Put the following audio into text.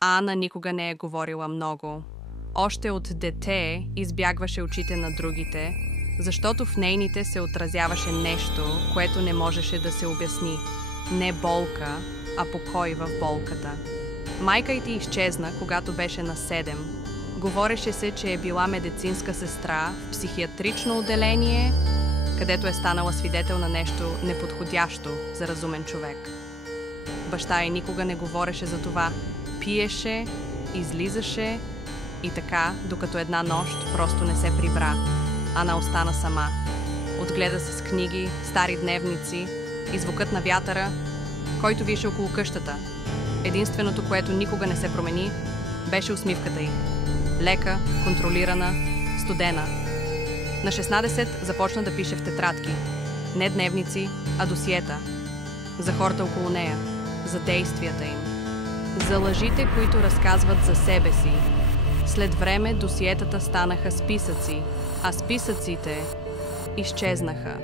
Ана никога не е говорила много. Още от дете избягваше очите на другите, защото в нейните се отразяваше нещо, което не можеше да се обясни. Не болка, а покой в болката. Майка й ти изчезна, когато беше на 7. Говореше се, че е била медицинска сестра в психиатрично отделение, където е станала свидетел на нещо неподходящо за разумен човек. Баща й никога не говореше за това. Пиеше, излизаше и така, докато една нощ просто не се прибра. Ана остана сама. Отгледа се с книги, стари дневници и звукът на вятъра, който виеше около къщата. Единственото, което никога не се промени, беше усмивката й. Лека, контролирана, студена. На 16 започна да пише в тетрадки. Не дневници, а досиета. За хората около нея, за действията им. За лъжите, които разказват за себе си. След време досиетата станаха списъци, а списъците изчезнаха.